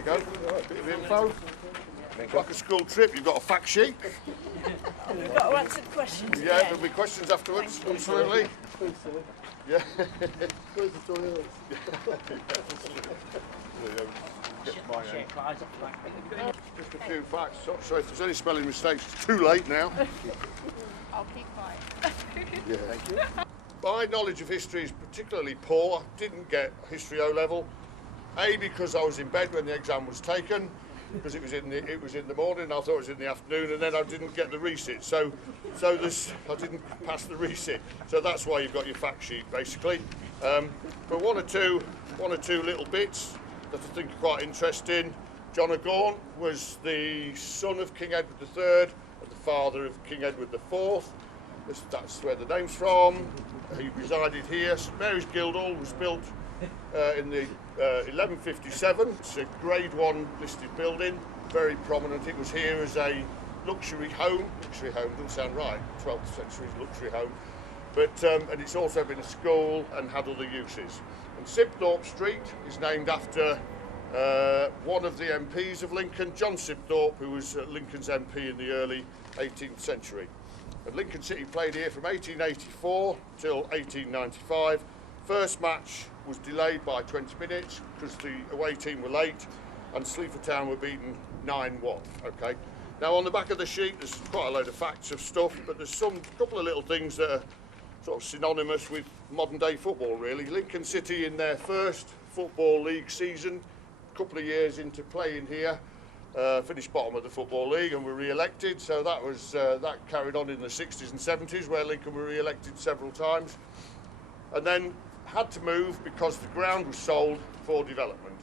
you go. Right, bit of info. Like a school trip, you've got a fact sheet. We've got to answer the questions. Yeah, there'll be questions afterwards, absolutely. Yeah. Where's the toilet? Just a few facts. Sorry if there's any spelling mistakes, it's too late now. I'll keep quiet. Yeah. Thank you. My knowledge of history is particularly poor. Didn't get history O level. A, because I was in bed when the exam was taken, because it was in the morning. I thought it was in the afternoon, and then I didn't get the resit. So I didn't pass the resit. So that's why you've got your fact sheet basically. But one or two little bits that I think are quite interesting. John of Gaunt was the son of King Edward III and the father of King Edward IV. That's where the name's from. He resided here. St Mary's Guildhall was built in the 1157. It's a Grade 1 listed building, very prominent. It was here as a luxury home. Luxury home doesn't sound right. 12th century's luxury home, but and it's also been a school and had other uses. And Sibthorpe Street is named after one of the MPs of Lincoln, John Sibthorpe, who was Lincoln's MP in the early 18th century. And Lincoln City played here from 1884 till 1895. First match was delayed by 20 minutes because the away team were late and Sleaford Town were beaten 9-1. Okay. Now on the back of the sheet there's quite a load of facts of stuff, but there's couple of little things that are sort of synonymous with modern day football really. Lincoln City in their first Football League season, a couple of years into playing here, finished bottom of the Football League and were re-elected. So that carried on in the 60s and 70s where Lincoln were re-elected several times. And then had to move because the ground was sold for development.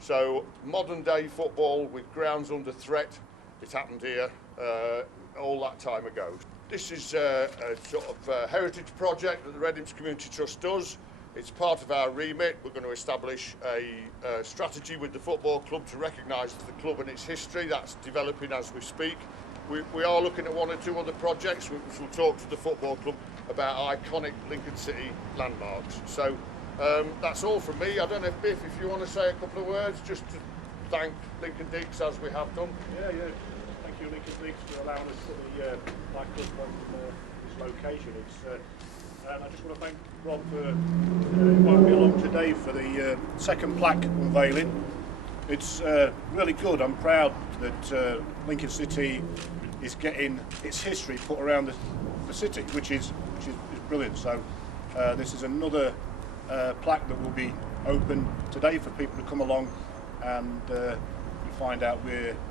So modern day football with grounds under threat, it happened here all that time ago. This is a sort of heritage project that the Red Imps Community Trust does. It's part of our remit. We're going to establish a strategy with the football club to recognise the club and its history. That's developing as we speak. We are looking at one or two other projects which will talk to the football club about iconic Lincoln City landmarks. So that's all from me. I don't know, Biff, if you want to say a couple of words, just to thank Lincoln Digs as we have done. Yeah. Thank you, Lincoln Digs, for allowing us to put the plaque up on this location. And I just want to thank Rob for inviting me along today for the second plaque unveiling. It's really good. I'm proud that Lincoln City is getting its history put around the city, which is brilliant. So this is another plaque that will be open today for people to come along and find out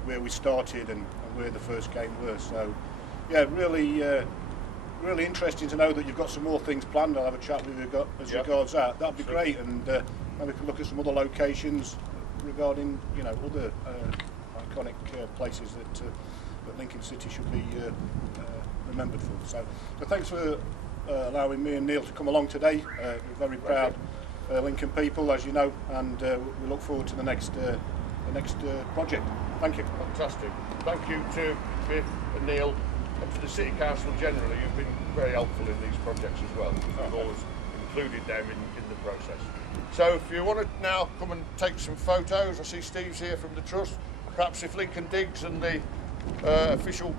where we started and where the first game was. So yeah, really interesting to know that you've got some more things planned. I'll have a chat with you as regards that. That'd be great, and maybe we can look at some other locations regarding other iconic places that Lincoln City should be remembered for. So thanks for allowing me and Neil to come along today. We're very proud Lincoln people, as you know, and we look forward to the next project. Thank you. Fantastic. Thank you to Biff and Neil and to the City Council generally. You've been very helpful in these projects as well. We've always included them in the process. So if you want to now come and take some photos, I see Steve's here from the Trust. Perhaps if Lincoln Digs and the official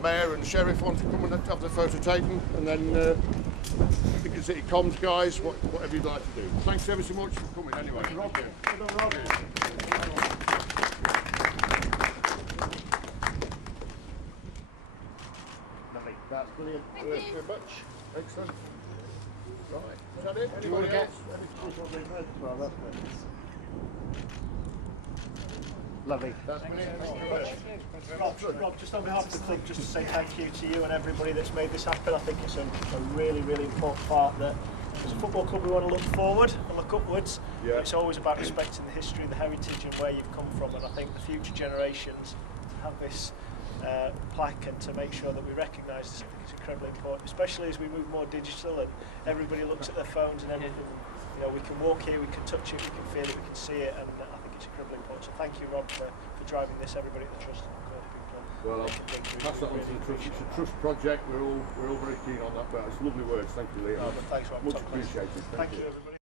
Mayor and Sheriff want to come and have the photo taken, and then Lincoln City Comms guys, whatever you'd like to do. Thanks ever so much for coming anyway. Rob. That's brilliant. Thank you very much. Excellent. Right. Is that it? Do you want to get? Lovely. That's brilliant. Thank you very much. Rob, just on behalf of the club, just to say thank you to you and everybody that's made this happen. I think it's a really important part that as a football club we want to look forward and look upwards. Yeah. It's always about respecting the history, the heritage and where you've come from, and I think the future generations have this plaque and to make sure that we recognise this, I think it's incredibly important, especially as we move more digital and everybody looks at their phones and everything. We can walk here, we can touch it, we can feel it, we can see it, and I think it's incredibly important. So thank you, Rob, for driving this, everybody at the Trust. Well, I'll pass that on to the Trust. It's a Trust project, we're all very keen on that, but it's lovely words. Thank you, Lee. Thanks, Rob. Much appreciated. Thank you, everybody.